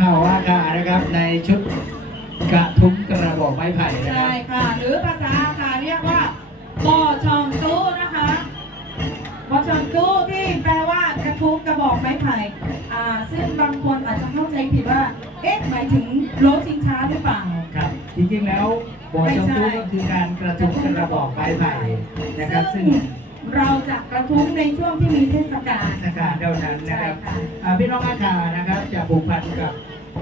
ข่าวว่าค่ะนะครับในชุดกระทุ้งกระบอกไม้ไผ่นะค ใช่ รับ ค่ะหรือภาษาค่ะเรียกว่าปอชองตู้นะคะปอชองตู้ที่แปลว่ากระทุ้งกระบอกไม้ไผ่ซึ่งบางคนอาจจะเข้าใจผิดว่าเอ๊ะหมายถึงโลชิงช้าหรือเปล่า ครับจริงๆแล้วบอชมตู้ก็คือการกระทุ้งกระบอกไม้ไผ่นะครับซึ่ง เราจะกระทุ้งในช่วงที่มีเทศกาล เทศกาลเท่านั้นนะครับ ใช่ค่ะ พี่น้องอาคานะครับจะผูกพันกับ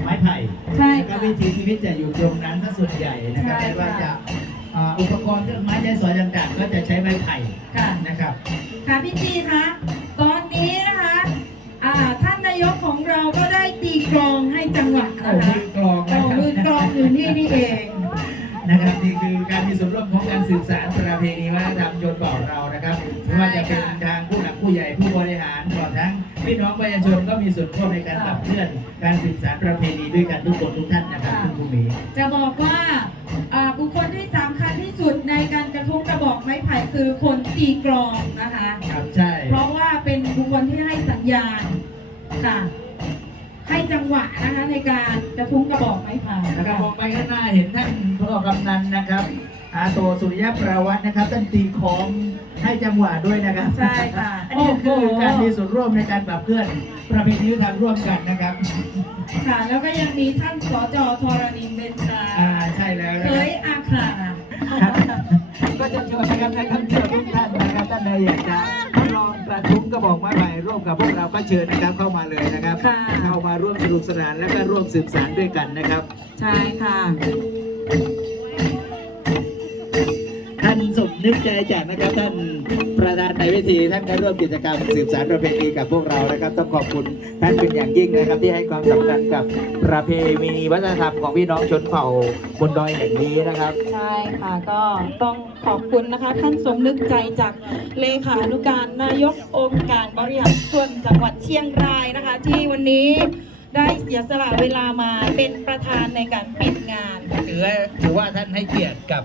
ไม้ไผ่ ใช่ แล้วก็ ค่ะ วิถีชีวิตจะอยู่ตรงนั้นซะส่วนใหญ่นะครับ ใช่ ไม่ว่า ค่ะ จะอุปกรณ์เครื่องไม้ใช้สอยต่างๆก็จะใช้ไม้ไผ่ ค่ะ นะครับ ค่ะพี่จีคะตอนนี้นะคะท่านนายกของเราก็ได้ตีกลองให้จังหวัด โอ้ นะคะ มือกลองนะ โอ้ ครับ มือกลองอยู่นี่นี่เอง นะครับนี่คือการมีส่วนร่วมของการสืบสานประเพณีวัฒนธรรมชนเผ่าเรานะครับไม่ว่าจะเป็นทางผู้หลักผู้ใหญ่ผู้บริหารตลอดทั้งพี่น้องประชาชนก็มีส่วนร่วมในการขับเคลื่อนการสืบสานประเพณีด้วยกันทุกคนทุกท่านนะครับทุกภูมิ จะบอกว่าบุคคลที่สำคัญที่สุดในการกระทุ้งกระบอกไม้ไผ่คือคนตีกลองนะคะ ครับใช่ เพราะว่าเป็นบุคคลที่ให้สัญญาณค่ะให้จังหวะนะคะในการกระทุ้งกระบอกไม้ไผ่ นะครับมองไปข้างหน้าเห็นท่านพ่อกำนันนะครับอาโตสุริยะประวัตินะครับท่านตีของให้จังหวะด้วยนะครับ ใช่ค่ะ อันนี้คือการมีส่วนร่วมในการขับเคลื่อนประเพณีวัฒนธรรมร่วมกันนะครับ ค่ะแล้วก็ยังมีท่านสจธรณินทร์เบญจา ใช่แล้วนะ เค ครับ ยอาคา ครับก็จะชวนนะครับนักท่องเที่ยวทุกท่านนะครับท่านใดอยากจะทดลองกระทุ้งกระบอกไม้ไผ่ร่วมกับพวกเราก็เชิญนะครับเข้ามาเลยนะครับ ค่ะ เข้ามาร่วมสนุกสนานและก็ร่วมสืบสานด้วยกันนะครับ ใช่ค่ะ ท่านสมนึกใจจากนะครับท่านประธานในพิธีท่านก็ร่วมกิจกรรมสืบสานประเพณีกับพวกเรานะครับต้องขอบคุณท่านเป็นอย่างยิ่งนะครับที่ให้ความสำคัญกับประเพณีวัฒนธรรมของพี่น้องชนเผ่าบนดอยแห่งนี้นะครับ ใช่ค่ะก็ต้องขอบคุณนะคะท่านสมนึกใจจากเลขานุการนายกองค์การบริหารส่วนจังหวัดเชียงรายนะคะ ที่วันนี้ได้เสียสละเวลามาเป็นประธานในการปิดงาน ถือว่าท่านให้เกียรติกับ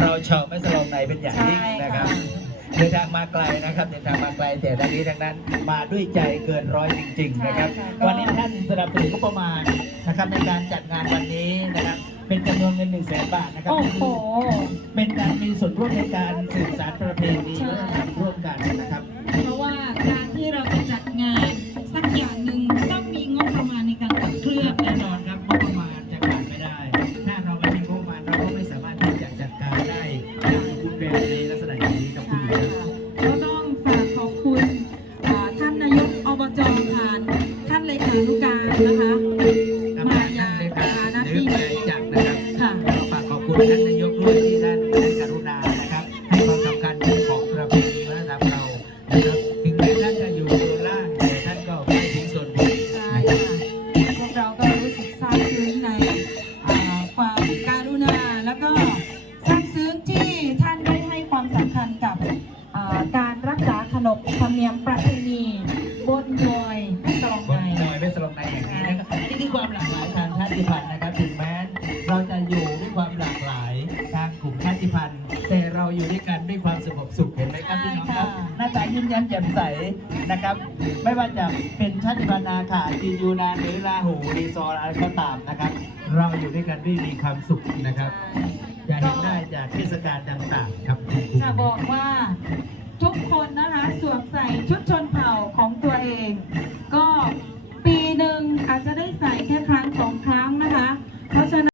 เราชาวแม่สลองในเป็นอย่างยิ่งนะครับ ใช่ค่ะ เดินทางมาไกลนะครับเดินทางมาไกลแต่ทั้งนี้ทั้งนั้นมาด้วยใจเกินร้อยจริงๆนะครับ ใช่ค่ะ วันนี้ท่านสนับสนุนงบประมาณนะครับในการจัดงานวันนี้นะครับเป็นจำนวนเงิน 100,000 บาทนะครับ โอ้โห เป็นการมีส่วนร่วมในการสืบสานประเพณีวัฒนธรรมร่วมกันนะครับ เพราะว่าการที่เราจะจัดงานสักอย่างหนึ่งต้องมีงบประมาณในการขับเคลื่อน แน่นอนครับงบประมาณจะขาดไม่ได้ ถ้าเราไม่มีงบประมาณเราก็ไม่สามารถที่จะจัดการได้อย่างสมบูรณ์แบบในลักษณะอย่างนี้กับคุณอยู่แล้ว ก็ต้องฝากขอบคุณท่านนายกอบจผ่านท่านเลขานุการนะคะ มาอย่างหน้า หรือ ที่ ไปจากนะครับ ค่ะ ฝากขอบคุณท่านนายกด้วยที่ท่านได้กรุณานะครับ ให้ความสำคัญเรื่องของประเพณีวัฒนธรรมเรานะครับถึงแม้ท่านจะอยู่ส่วนล่างแต่ท่านก็ไม่ทิ้งส่วนบน ใช่ค่ะพวกเราก็รู้สึกซาบซึ้งในความการุณาแล้วก็ซาบซึ้งที่ท่านได้ให้ความสำคัญกับการรักษาขนบธรรมเนียมประเพณีบนดอยตลอง บ ใน นดอยไม่สลบในแห่งนี้นะครับนี่คือความหลากหลายทางชาติพันธุ์นะครับถึงแม้เราจะอยู่ด้วยความหลากหลายทางกลุ่มชาติพันธุ์แต่เราอยู่ด้วยกันด้วยความสงบสุขเห็นไหมครับพี่น้องครับ หน้าตายิ้มแย้มแจ่มใสนะครับ ไม่ว่าจะเป็นชาติพันธุ์นาขาจีนยูนานหรือลาหูรีซอร์อะไรก็ตามนะครับ เราอยู่ด้วยกันด้วยมีความสุขนะครับจะเห็นได้จากเทศกาลต่างๆครับ จะบอกว่าทุกคนนะคะสวมใส่ชุดชนเผ่าของตัวเอง ก็ปีหนึ่งอาจจะได้ใส่แค่